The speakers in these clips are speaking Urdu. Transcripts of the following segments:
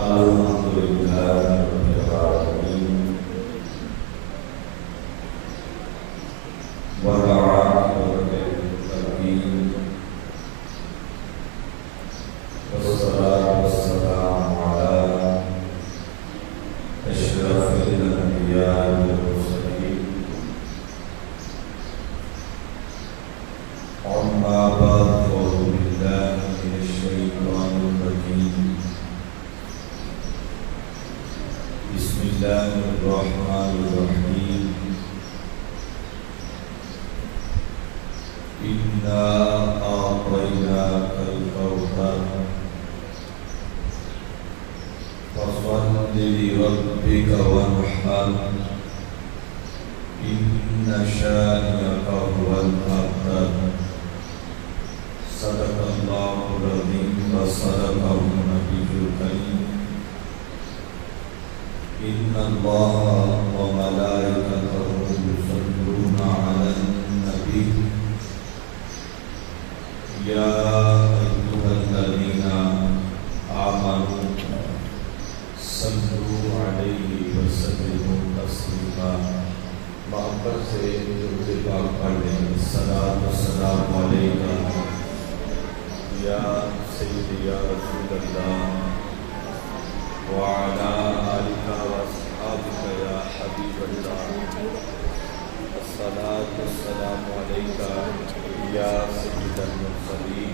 الحمدللہ رب العالمین والعاقبۃ للمتقین والصلاۃ والسلام علی اشرف الانبیاء والمرسلین اما بعد فاعوذ باللہ من الشیطان الرجیم بسم اللہ الرحمن الرحیم انا اعطیناک الکوثر فصل لربک وانحر ان شانئک هو الابتر صدق اللہ العظیم وصدق النبی الکریم ان اللہ وملائکتہ یصلون علی النبی یا ایھا الذین آمنوا صلوا علیہ وسلموا تسلیما۔ محبت سے درود پاک پڑھ لیں۔ الصلاۃ والسلام علیکہ یا سیدی یا رسول اللہ وعلی آلہ واصحابہ یا حبیب اللہ۔ الصلاۃ والسلام علیکہ یا سید المرسلین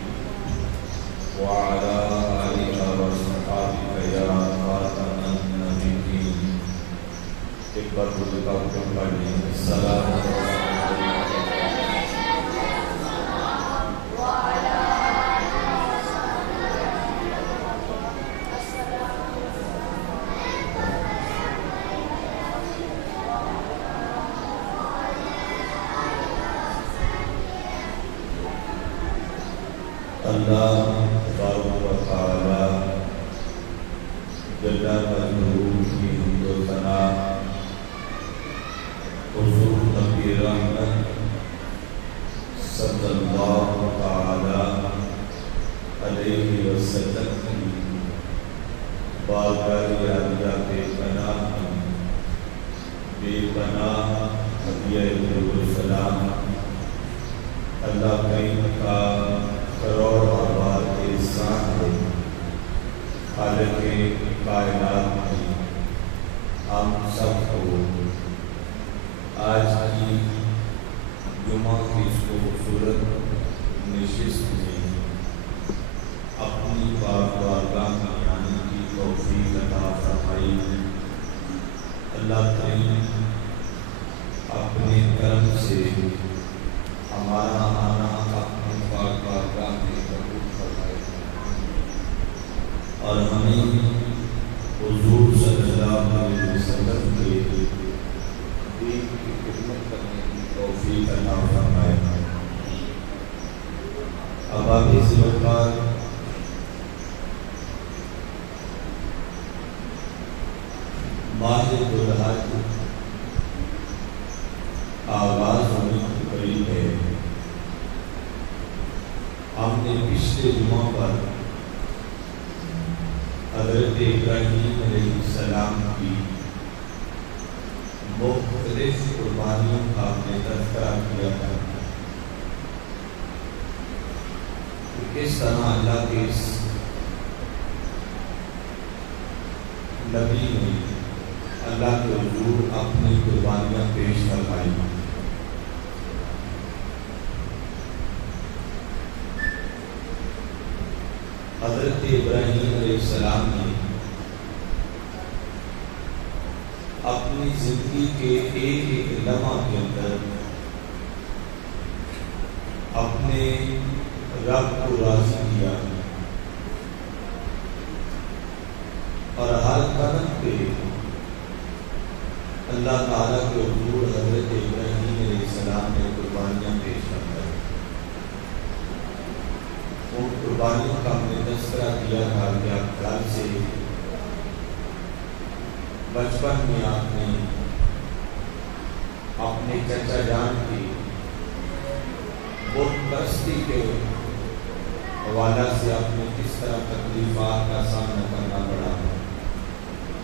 وعلی آلہ واصحابہ یا خاتم النبیین۔ ایک بار درود پاک پڑھ لیں۔ الصلاۃ اللہ تبارک و تعالی جل مجدہ کی حمد و ثنا حضور نبی رحمت صلی اللہ تعالی علیہ وسلم کی بارگاہ عالیہ بے پناہ بے پناہ ہدیہ السلام اللہ کریم کا کروڑ آباد کے احسان ہے۔ خالق کائنات کی ہم سب کو آج کی جمعہ کی اس خوبصورت نشست میں اپنی پاک بارگاہ میں آنے کی توفیق عطا فرمائی۔ اللہ کریم اپنے کرم سے ہمارا آنا اپنے پاک بارگاہ میں قبول فرمائے اور ہمیں حضور صلی اللہ علیہ وسلم کے دین کی خدمت کرنے کی توفیق عطا فرمائے۔ اب آگے سے بات ماہ ذوالحج آغاز ہونے کے قریب ہے۔ ہم نے پچھلے جمعہ پر حضرت ابراہیم علیہ السلام کی مختلف قربانیوں کا ہم نے تذکرہ کیا تھا کہ کس طرح اللہ کے اس نبی نے اللہ کے حضور اپنی قربانیاں پیش فرمائی۔ حضرت ابراہیم علیہ السلام نے اپنی زندگی کے ایک ایک لمحہ کے اندر اپنے رب کو راضی کیا اور ہر قدم پہ اللہ تعالیٰ کے حضور حضرت ابراہیم علیہ السلام نے قربانیاں پیش فرمائی۔ ان قربانیوں کا ہم نے تذکرہ کیا تھا کہ آپ گھر سے بچپن میں آپ نے اپنے چچا جان کی بت پرستی کے حوالہ سے آپ نے کس طرح تکلیفات کا سامنا کرنا پڑا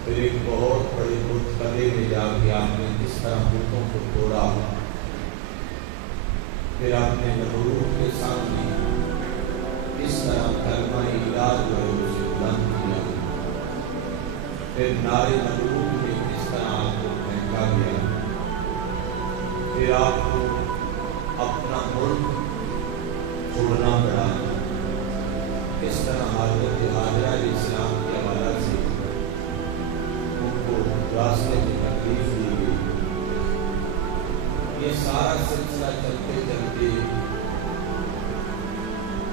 پھر ایک بہت بڑے قلعے میں جا کے آپ نے کس طرح بتوں کو توڑا، پھر آپ نے نمرود کے سامنے اس طرح کلمہ الہ جو ہے اسے بلند کیا، پھر نارے نمرود میں کس طرح آپ کو پھینکا گیا، پھر آپ کو اپنا ملک چھوڑنا پڑا۔ اس طرح حضرت ہاجرہ علیہ السلام کے حوالہ سے ان کو راستے میں تکلیف دی گئی۔ یہ سارا سلسلہ چلتے چلتے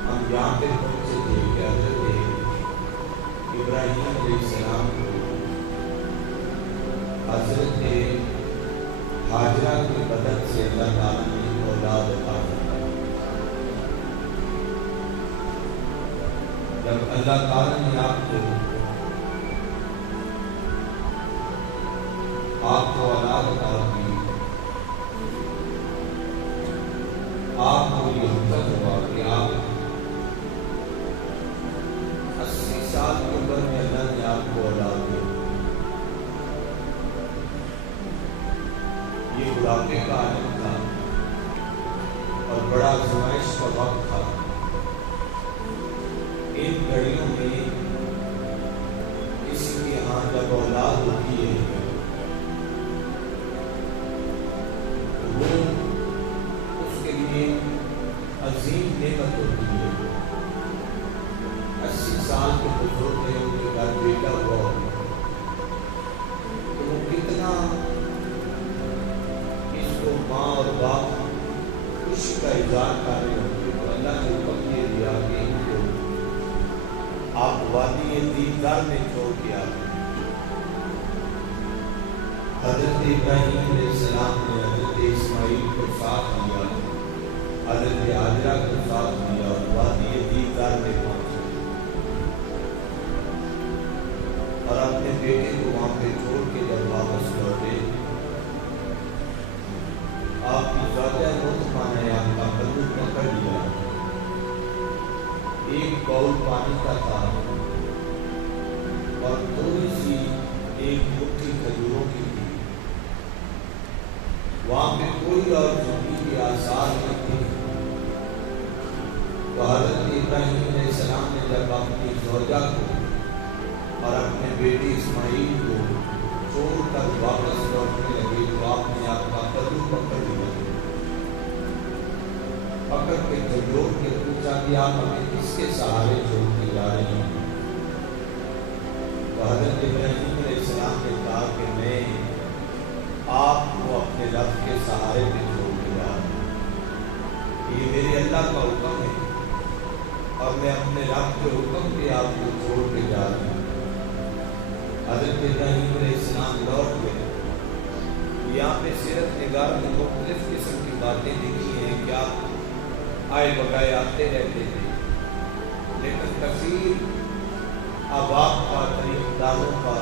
ہم یہاں پہ پہنچے تھے کہ حضرت ابراہیم علیہ السلام کو حضرت ہاجرہ کے بدن سے اللہ تعالیٰ نے اولاد عطا فرمائی۔ جب اللہ تعالیٰ نے آپ کو اولاد عطا کی، آپ کو یہ حکم ہوا کہ آپ 80 سال کی عمر میں اللہ نے آپ کو اولاد دی۔ یہ بڑھاپے کا عالم تھا اور بڑا آزمائش کا وقت تھا۔ ان گھڑیوں میں کسی کے ہاں جب اولاد ہوتی ہے تو وہ اس کے لیے عظیم نعمت ہوتی ہے۔ 80 سال کے بزرگ ہیں، ان کے بعد بیٹا ہوا تو وہ کتنا اس کو ماں اور باپ خوشی کا اظہار کر رہے ہوتے، تو اللہ نے حکم یہ دیا کہ ان کو آپ وادی دیدار میں چھوڑ دیا۔ حضرت ابراہیم علیہ السلام نے حضرت اسماعیل کو ساتھ لیا، حضرت ہاجرہ کو ساتھ لیا اور وادی دیدار میں پہنچے اور اپنے بیٹے کو وہاں پہ چھوڑ کے جب واپس لوٹے، آپ کی زوجہ مطمئنہ نے آپ کا پلو پکڑ لیا، ایک باؤل پانی کا تھا اور تھوڑی سی ایک مٹھی کھجوروں کی تھی، وہاں پہ کوئی اور زندگی کے آثار نہیں تھے۔ تو حضرت ابراہیم علیہ السلام نے جب اپنی زوجہ کو اور اپنے بیٹی اسماعیل کو چھوڑ کر واپس لوٹنے لگے تو آپ نے آپ کا پلو پکڑ لیا، پکڑ کے جھنجھوڑ کے پوچھا کہ آپ ہمیں کس کے سہارے چھوڑ کے جا رہے ہیں؟ تو حضرت ابراہیم علیہ السلام نے کہا کہ میں آپ کو اپنے رب کے سہارے پہ چھوڑ کے جا رہا ہوں، یہ میرے اللہ کا حکم ہے اور میں اپنے رب کے حکم پہ آپ کو چھوڑ کے جا رہا ہوں۔ حضرت ابراہیم علیہ السلام لوٹ گئے۔ یہاں پہ سیرت نگار میں مختلف قسم کی باتیں لکھی ہیں کہ آپ آئے بغائے آتے رہتے تھے، لیکن کثیر آباد کا طریق داروں کا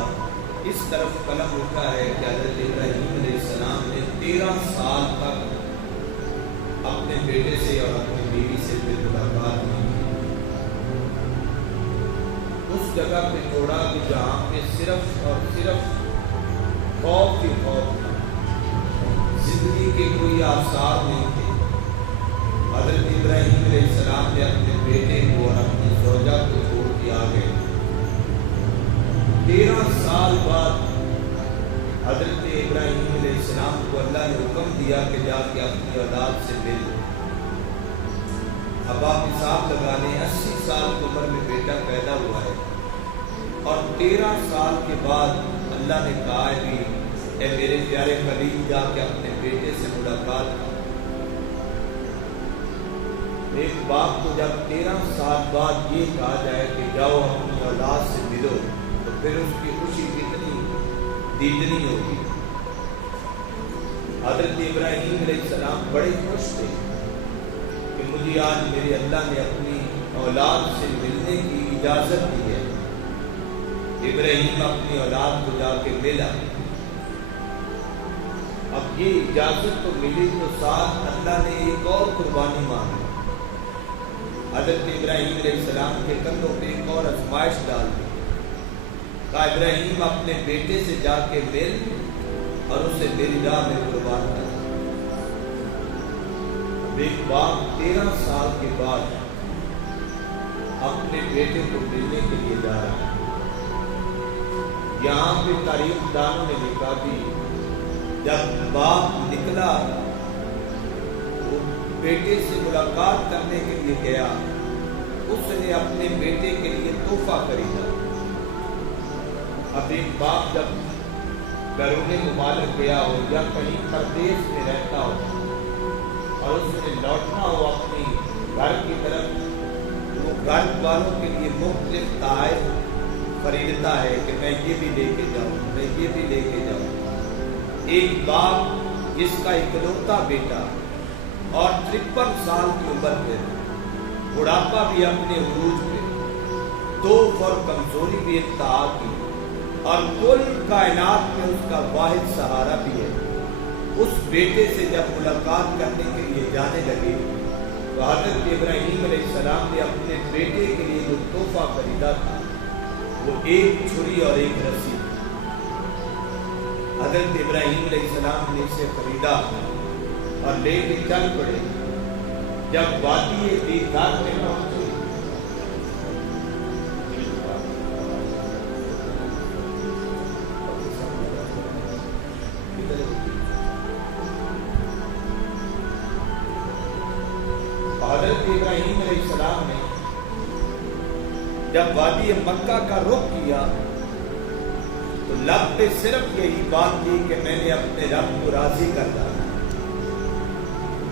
اس طرف قلم اٹھا ہے کہ حضرت ابراہیم علیہ السلام نے 13 سال تک اپنے بیٹے سے اور اپنی بیوی سے پھر ملاقات نہیں کی۔ اس جگہ پہ چھوڑا کہ جہاں پہ صرف اور صرف خوف ہی خوف تھا، زندگی کے کوئی آثار نہیں تھے۔ حضرت ابراہیم علیہ السلام نے اپنے بیٹے کو اور اپنی زوجہ کو چھوڑ کے آ گئے۔ 13 سال بعد حضرت ابراہیم علیہ السلام کو اللہ نے حکم دیا کہ جا کے اپنی اولاد سے مل۔ اب آپ حساب لگا لیں، 80 سال کی عمر میں بیٹا پیدا ہوا ہے اور 13 سال کے بعد اللہ نے کہا ہے کہ اے میرے پیارے خلیل جا کے اپنے بیٹے سے ملاقات کر۔ ایک باپ کو جب 13 سال بعد یہ کہا جائے کہ جاؤ اپنی اولاد سے ملو تو پھر اس کی خوشی کتنی دیدنی ہوگی۔ حضرت ابراہیم علیہ السلام بڑے خوش تھے کہ مجھے آج میرے اللہ نے اپنی اولاد سے ملنے کی اجازت دی ہے۔ ابراہیم اپنی اولاد کو جا کے ملا۔ اب یہ اجازت تو ملی تو ساتھ اللہ نے ایک اور قربانی مانگی۔ حضرت ابراہیم علیہ السلام کے کندھوں پہ ایک اور آزمائش ڈال دی۔ کہا ابراہیم اپنے بیٹے سے جا کے مل اور اسے میری راہ میں قربان کر۔ ایک باپ 13 سال کے بعد اپنے بیٹے کو ملنے کے لیے جا رہا ہے۔ یہاں پہ تاریخ دانوں نے لکھا کہ جب باپ نکلا وہ بیٹے سے ملاقات کرنے کے لیے گیا، اس نے اپنے بیٹے کے لیے تحفہ خریدا۔ اب ایک باپ جب بیرون ممالک گیا ہو یا کہیں پردیس میں رہتا ہو اور اس نے لوٹنا ہو اپنی گھر کی طرف، وہ گھر والوں کے لیے مختلف تحائف خریدتا ہے کہ میں یہ بھی لے کے جاؤں، میں یہ بھی لے کے جاؤں۔ ایک باپ جس کا اکلوتا بیٹا اور 53 سال کی عمر میں بڑھاپا بھی اپنے عروج پہ، توف اور کمزوری بھی انتہا کی، اور کل کائنات میں اس کا واحد سہارا بھی ہے، اس بیٹے سے جب ملاقات کرنے کے لیے جانے لگے تو حضرت ابراہیم علیہ السلام نے اپنے بیٹے کے لیے جو تحفہ خریدا تھا وہ ایک چھری اور ایک رسی۔ حضرت ابراہیم علیہ السلام نے اسے خریدا اور لے کے چل پڑے۔ جب وادی دیدار میں پہنچے حضرت ابراہیم علیہ السلام نے جب وادی مکہ کا رخ کیا تو لب پہ صرف یہی بات کی کہ میں نے اپنے رب کو راضی کر ڈالا۔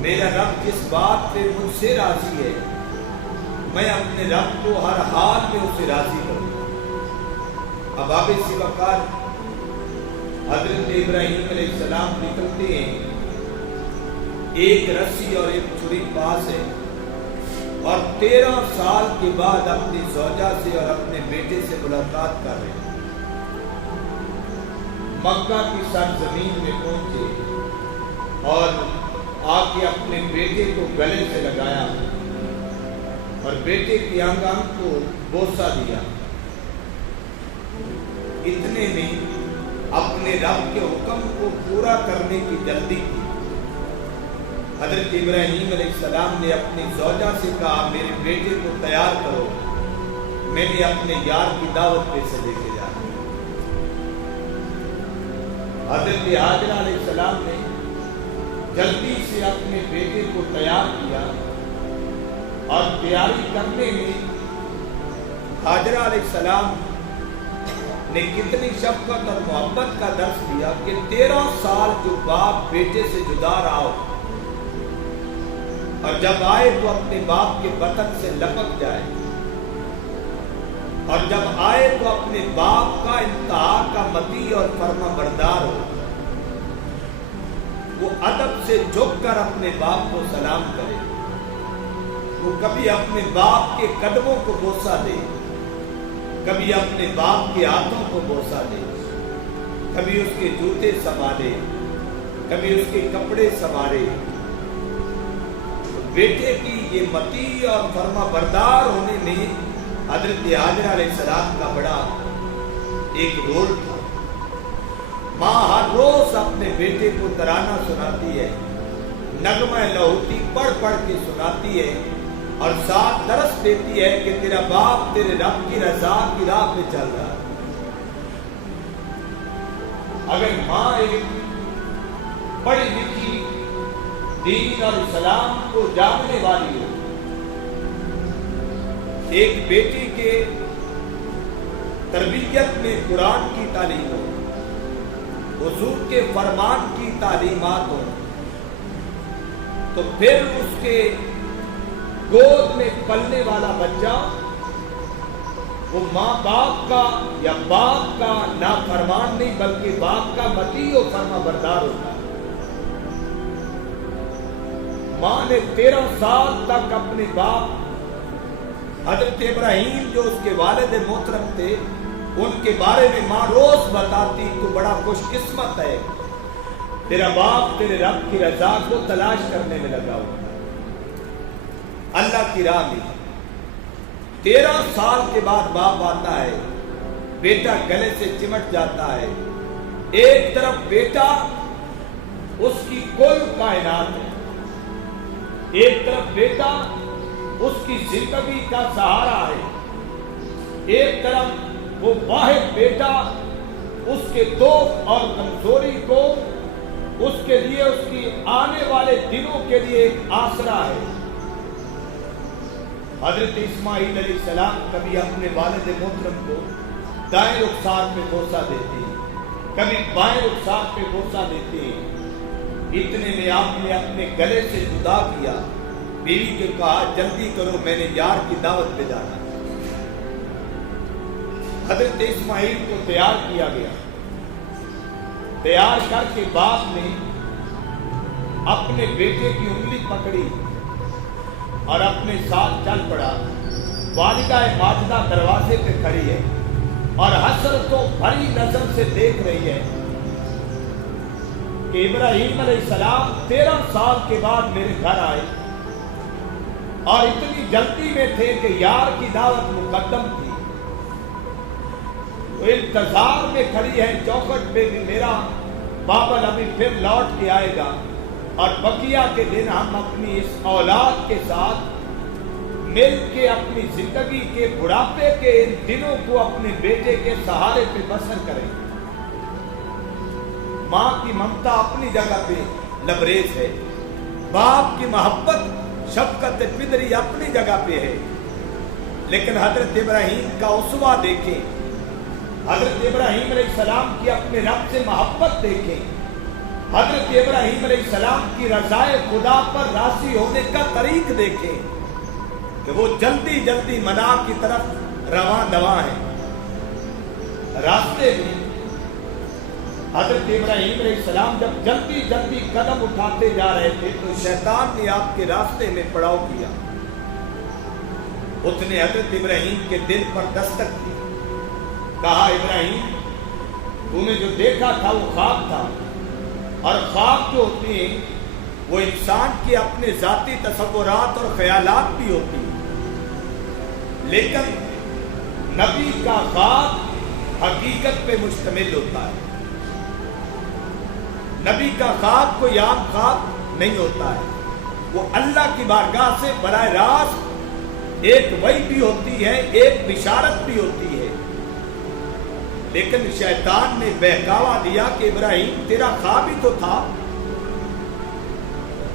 میرا رب جس بات پہ مجھ سے راضی ہے میں اپنے رب کو ہر حال میں اسے راضی کروں۔ اب آب سی وقار حضرت ابراہیم علیہ السلام نکلتے ہیں، ایک رسی اور ایک چھری پاس ہے، اور 13 سال کے بعد اپنی زوجہ سے اور اپنے بیٹے سے ملاقات کر رہے ہیں۔ مکہ کی سرزمین میں پہنچے اور آ کے اپنے بیٹے کو گلے سے لگایا اور بیٹے کی انگ انگ کو بوسہ دیا۔ اتنے میں اپنے رب کے حکم کو پورا کرنے کی جلدی کی۔ حضرت ابراہیم علیہ السلام نے اپنی زوجہ سے کہا میرے بیٹے کو تیار کرو، میں نے اپنے یار کی دعوت پہ سے لے کے جانا۔ حضرت حاجرہ علیہ السلام نے جلدی سے اپنے بیٹے کو تیار کیا، اور تیاری کرنے میں حاجرہ علیہ السلام نے کتنی شفقت اور محبت کا درس دیا کہ 13 سال جو باپ بیٹے سے جدا رہا ہو اور جب آئے تو اپنے باپ کے بطن سے لپک جائے، اور جب آئے تو اپنے باپ کا انتہا کا مطیع اور فرما بردار ہو، وہ ادب سے جھک کر اپنے باپ کو سلام کرے، وہ کبھی اپنے باپ کے قدموں کو بوسہ دے، کبھی اپنے باپ کے ہاتھوں کو بوسہ دے، کبھی اس کے جوتے سنبھالے، کبھی اس کے کپڑے سنوارے۔ بیٹے کی یہ مطیع اور فرما بردار ہونے میں حضرت حاجرہ علیہ السلام کا بڑا ایک رول تھا۔ ماں ہر روز اپنے بیٹے کو ترانہ سناتی ہے، نغمہ لاہوتی پڑھ پڑھ کے سناتی ہے، اور ساتھ درس دیتی ہے کہ تیرا باپ تیرے رب کی رضا کی راہ پہ چل رہا ہے۔ اگر ماں ایک پڑھی لکھی دین اور اسلام کو جاننے والی ہو، ایک بیٹی کے تربیت میں قرآن کی تعلیم ہو، حضور کے فرمان کی تعلیمات ہو، تو پھر اس کے گود میں پلنے والا بچہ وہ ماں باپ کا یا باپ کا نافرمان نہیں بلکہ باپ کا مطیع و فرما بردار ہوتا ہے۔ ماں نے 13 سال تک اپنے باپ حضرت ابراہیم جو اس کے والد محترم تھے ان کے بارے میں ماں روز بتاتی تو بڑا خوش قسمت ہے، تیرا باپ تیرے رب کی رضا کو تلاش کرنے میں لگا ہوا، اللہ کی راہ میں۔ 13 سال کے بعد باپ آتا ہے بیٹا گلے سے چمٹ جاتا ہے. ایک طرف بیٹا اس کی کل کائنات ہے، ایک طرف بیٹا اس کی زندگی کا سہارا ہے، ایک طرف وہ واحد بیٹا اس کے دکھ اور کمزوری کو، اس کے لیے، اس کی آنے والے دنوں کے لیے ایک آسرا ہے. حضرت اسماعیل علیہ السلام کبھی اپنے والد محترم کو دائیں رخسار پہ بوسہ دیتے ہیں، کبھی بائیں رخسار پہ بوسہ دیتے ہیں. اتنے میں آپ نے اپنے گلے سے جدا کیا، بیوی کو کہا جلدی کرو میں نے یار کی دعوت پہ جانا. حضرت اسماعیل کو تیار کیا گیا. تیار کر کے باپ نے اپنے بیٹے کی انگلی پکڑی اور اپنے ساتھ چل پڑا. والدہ ماجدہ دروازے پہ کھڑی ہے اور حسرت و بھری نظر سے دیکھ رہی ہے کہ ابراہیم علیہ السلام 13 سال کے بعد میرے گھر آئے اور اتنی جلدی میں تھے کہ یار کی دعوت مقدم تھی. وہ انتظار میں کھڑی ہے چوکھٹ پہ کہ میرا بابل ابھی پھر لوٹ کے آئے گا اور بقیہ کے دن ہم اپنی اس اولاد کے ساتھ مل کے اپنی زندگی کے بڑھاپے کے ان دنوں کو اپنے بیٹے کے سہارے پہ بسر کریں. ماں کی ممتا اپنی جگہ پہ لبریز ہے، باپ کی محبت شفقت پدری اپنی جگہ پہ ہے، لیکن حضرت ابراہیم کا اسوہ دیکھیں، حضرت ابراہیم علیہ السلام کی اپنے رب سے محبت دیکھیں، حضرت ابراہیم علیہ السلام کی رضائے خدا پر راضی ہونے کا طریق دیکھیں کہ وہ جلدی جلدی منا کی طرف رواں دواں ہیں. راستے میں حضرت ابراہیم علیہ السلام جب جلدی جلدی قدم اٹھاتے جا رہے تھے تو شیطان نے آپ کے راستے میں پڑاؤ کیا. اس نے حضرت ابراہیم کے دل پر دستک کی، کہا ابراہیم تو نے جو دیکھا تھا وہ خواب تھا، اور خواب جو ہوتی ہیں وہ انسان کے اپنے ذاتی تصورات اور خیالات بھی ہوتی ہیں، لیکن نبی کا خواب حقیقت پہ مشتمل ہوتا ہے. نبی کا خواب کوئی عام خواب نہیں ہوتا ہے، وہ اللہ کی بارگاہ سے براہ راست ایک وحی بھی ہوتی ہے، ایک بشارت بھی ہوتی ہے. لیکن شیطان نے بہکاوا دیا کہ ابراہیم تیرا خواب ہی تو تھا،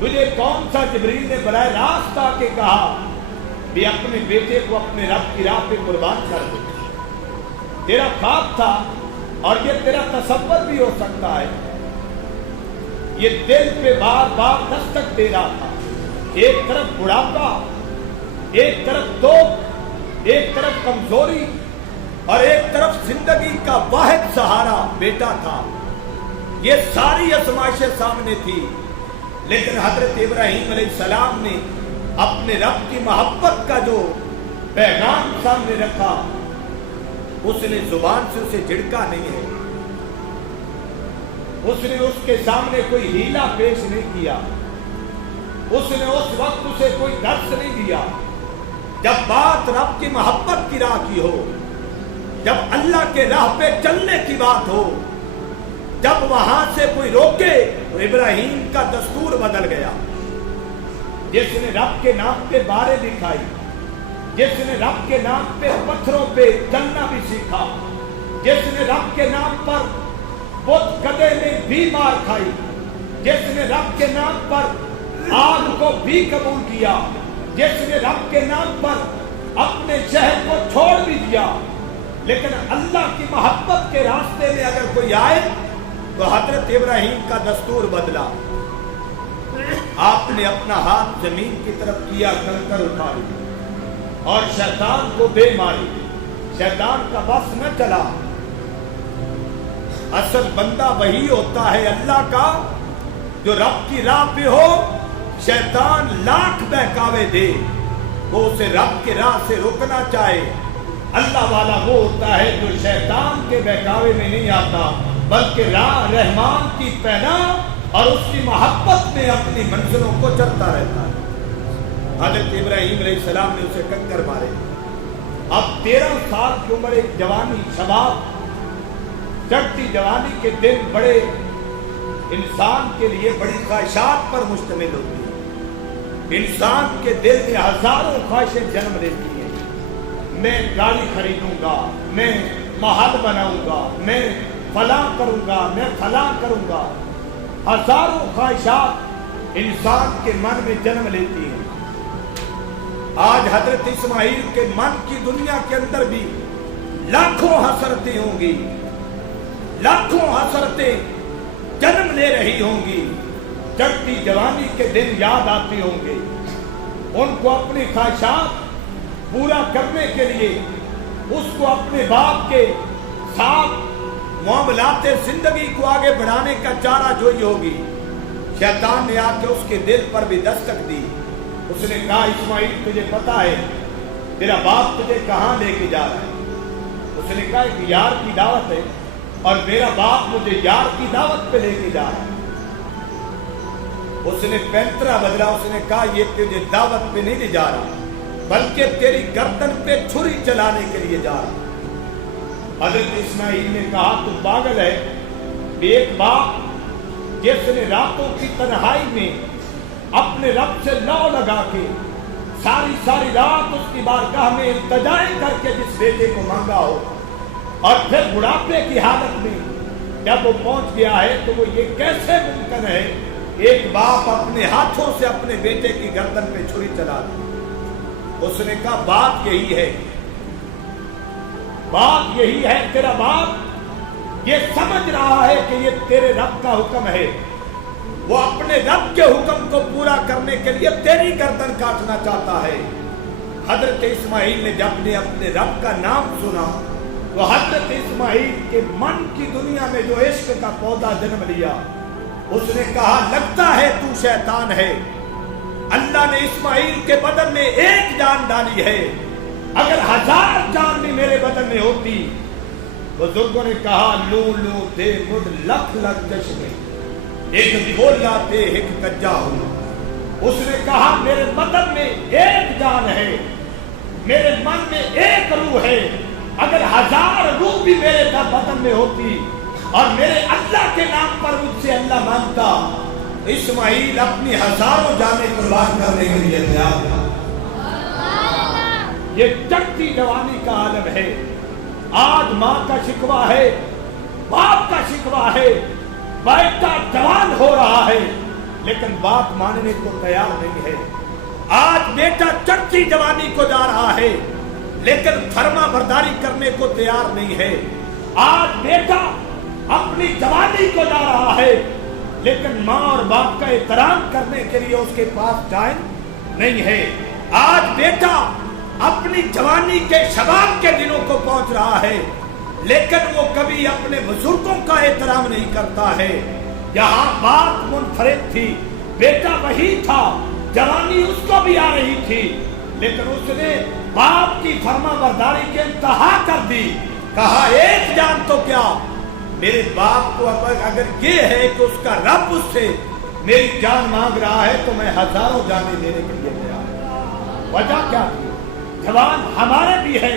تجھے کون سا جبریل نے براہ راست آ کے کہا بھی اپنے بیٹے کو اپنے رب کی راہ پہ قربان کر دے. تیرا خواب تھا اور یہ تیرا تصور بھی ہو سکتا ہے. یہ دل پہ بار بار دستک دے رہا تھا. ایک طرف بڑھاپا، ایک طرف دکھ، ایک طرف کمزوری اور ایک طرف زندگی کا واحد سہارا بیٹا تھا. یہ ساری آزمائشیں سامنے تھی، لیکن حضرت ابراہیم علیہ السلام نے اپنے رب کی محبت کا جو پیغام سامنے رکھا، اس نے زبان سے اسے جھڑکا نہیں ہے، اس نے اس کے سامنے کوئی ہیلا پیش نہیں کیا، اس نے اس وقت اسے کوئی درس نہیں دیا. جب بات رب کی محبت کی راہ کی ہو، جب اللہ کے راہ پہ چلنے کی بات ہو، جب وہاں سے کوئی روکے تو ابراہیم کا دستور بدل گیا. جس نے رب کے نام پہ بارے دکھائی، جس نے رب کے نام پہ پتھروں پہ چلنا بھی سیکھا، جس نے رب کے نام پر بت گدے نے بھی مار کھائی، جس نے رب کے نام پر آگ کو بھی قبول کیا، جس نے رب کے نام پر اپنے شہر کو چھوڑ بھی دیا، لیکن اللہ کی محبت کے راستے میں اگر کوئی آئے تو حضرت ابراہیم کا دستور بدلا. آپ نے اپنا ہاتھ زمین کی طرف کیا، کنکر اٹھا لیا اور شیطان کو بے ماری. شیطان کا بس نہ چلا. اصل بندہ وہی ہوتا ہے اللہ کا جو رب کی راہ پہ ہو. شیطان لاکھ بہکاوے دے، وہ اسے رب کے راہ سے روکنا چاہے. اللہ والا وہ ہوتا ہے جو شیطان کے بہکاوے میں نہیں آتا، بلکہ راہ رحمان کی پینا اور اس کی محبت میں اپنی منزلوں کو چلتا رہتا ہے. حضرت ابراہیم علیہ السلام نے اسے کنکر مارے. اب 13 سال کی عمر، ایک جوانی، شباب، چڑھتی جوانی کے دن بڑے انسان کے لیے بڑی خواہشات پر مشتمل ہوتی ہے۔ انسان کے دل میں ہزاروں خواہشیں جنم لیتی ہیں۔ میں گاڑی خریدوں گا، میں محل بناؤں گا، میں فلاں کروں گا، میں فلاں کروں گا۔ ہزاروں خواہشات انسان کے من میں جنم لیتی ہیں۔ آج حضرت اسماعیل کے من کی دنیا کے اندر بھی لاکھوں حسرتیں ہوں گی، لاکھوں حسرتیں جنم لے رہی ہوں گی۔ چڑھتی جوانی کے دن یاد آتے ہوں گے۔ ان کو اپنی خواہشات پورا کرنے کے لیے اس کو اپنے باپ کے ساتھ معاملات زندگی کو آگے بڑھانے کا چارہ جوئی ہوگی۔ شیطان نے آ کے اس کے دل پر بھی دستک دی۔ اس نے کہا اسماعیل تجھے پتا ہے تیرا باپ تجھے کہاں لے کے جا رہا ہے؟ اس نے کہا ایک یار کی دعوت ہے اور میرا باپ مجھے یار کی دعوت پہ لے کے جا رہا ہے۔ اس نے پینترا بدلا، اس نے کہا یہ تجھے دعوت پہ نہیں لے جا رہا بلکہ تیری گردن پہ چھری چلانے کے لیے جا رہا۔ حضرت اسماعیل نے کہا تو پاگل ہے، ایک باپ جس نے راتوں کی تنہائی میں اپنے رب سے لو لگا کے ساری رات اس کی بارگاہ میں التجائیں کر کے جس بیٹے کو مانگا ہو، اور پھر بڑھاپے کی حالت میں جب وہ پہنچ گیا ہے تو وہ یہ کیسے ممکن ہے ایک باپ اپنے ہاتھوں سے اپنے بیٹے کی گردن پہ چھری چلا دے؟ اس نے کہا بات یہی ہے، بات یہی ہے، تیرا باپ یہ سمجھ رہا ہے کہ یہ تیرے رب کا حکم ہے، وہ اپنے رب کے حکم کو پورا کرنے کے لیے تیری گردن کاٹنا چاہتا ہے۔ حضرت اسماعیل نے جب نے اپنے رب کا نام سنا تو حضرت اسماعیل کے من کی دنیا میں جو عشق کا پودا جنم لیا، اس نے کہا لگتا ہے تو شیطان ہے، اللہ نے اسماعیل کے بدن میں ایک جان ڈالی ہے، اگر 1000 جان بھی میرے بدن میں ہوتی۔ بزرگوں نے کہا لو لو دے مد لکھ لکھ چشمے، ایک بولا دے ایک کجا ہوں۔ اس نے کہا میرے بدن میں ایک جان ہے، میرے من میں ایک روح ہے، اگر 1000 روح بھی میرے بدن میں ہوتی اور میرے اللہ کے نام پر مجھ سے اللہ مانگتا، اسماعیل اپنی 1000 جانیں قربان کرنے کے لیے تیار تھا۔ یہ چڑھتی جوانی کا عالم ہے۔ آج ماں کا شکوہ ہے، باپ کا شکوہ ہے، بیٹا جوان ہو رہا ہے لیکن باپ ماننے کو تیار نہیں ہے۔ آج بیٹا چڑھتی جوانی کو جا رہا ہے لیکن فرما برداری کرنے کو تیار نہیں ہے۔ آج بیٹا اپنی جوانی کو جا رہا ہے لیکن ماں اور باپ کا احترام کرنے کے لیے اس کے پاس ٹائم نہیں ہے۔ آج بیٹا اپنی جوانی کے شباب کے دنوں کو پہنچ رہا ہے لیکن وہ کبھی اپنے بزرگوں کا احترام نہیں کرتا ہے۔ یہاں بات منفرد تھی، بیٹا وہی تھا، جوانی اس کو بھی آ رہی تھی لیکن اس نے باپ کی فرما برداری کے انتہا کر دی۔ کہا ایک جان تو کیا، میرے باپ کو اگر یہ ہے کہ اس کا رب اس سے میری جان مانگ رہا ہے تو میں 1000 جانیں دینے کے لیے تیار ہوں۔ وجہ کیا تھی؟ جوان ہمارے بھی ہے،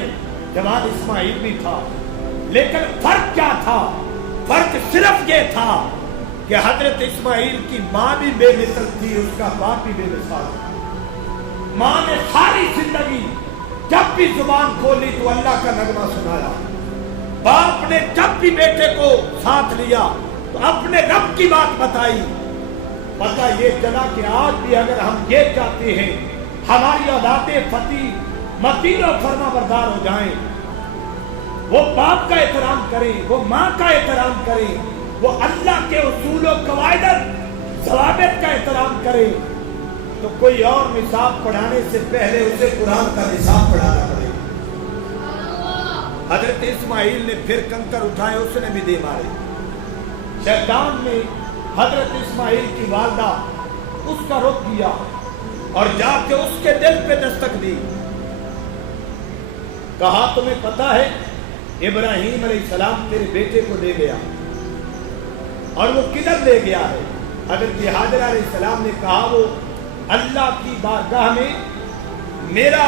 جوان اسماعیل بھی تھا، لیکن فرق کیا تھا؟ فرق صرف یہ تھا کہ حضرت اسماعیل کی ماں بھی بے مثل تھی، اس کا باپ بھی بے مثال تھا۔ ماں نے ساری زندگی جب بھی زبان کھولی تو اللہ کا نغمہ سنایا، باپ نے جب بھی بیٹے کو ساتھ لیا تو اپنے رب کی بات بتائی۔ پتہ یہ چلا کہ آج بھی اگر ہم یہ چاہتے ہیں ہماری اولادیں فتح متین و فرما بردار ہو جائیں، وہ باپ کا احترام کریں، وہ ماں کا احترام کریں، وہ اللہ کے اصول و قواعد ضوابط کا احترام کریں، تو کوئی اور نصاب پڑھانے سے پہلے اسے قرآن کا نصاب پڑھانا پڑے۔ حضرت اسماعیل نے پھر کنکر اٹھائے، اس نے بھی دے مارے۔ شیطان نے حضرت اسماعیل کی والدہ اس کا رخ کیا اور جا کے اس کے دل پہ دستک دی۔ کہا تمہیں پتا ہے ابراہیم علیہ السلام تیرے بیٹے کو لے گیا اور وہ کدھر لے گیا ہے؟ حضرت حاجرہ علیہ السلام نے کہا وہ اللہ کی بارگاہ میں میرا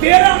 13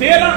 13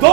2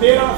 13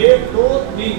1, 2, 3।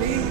3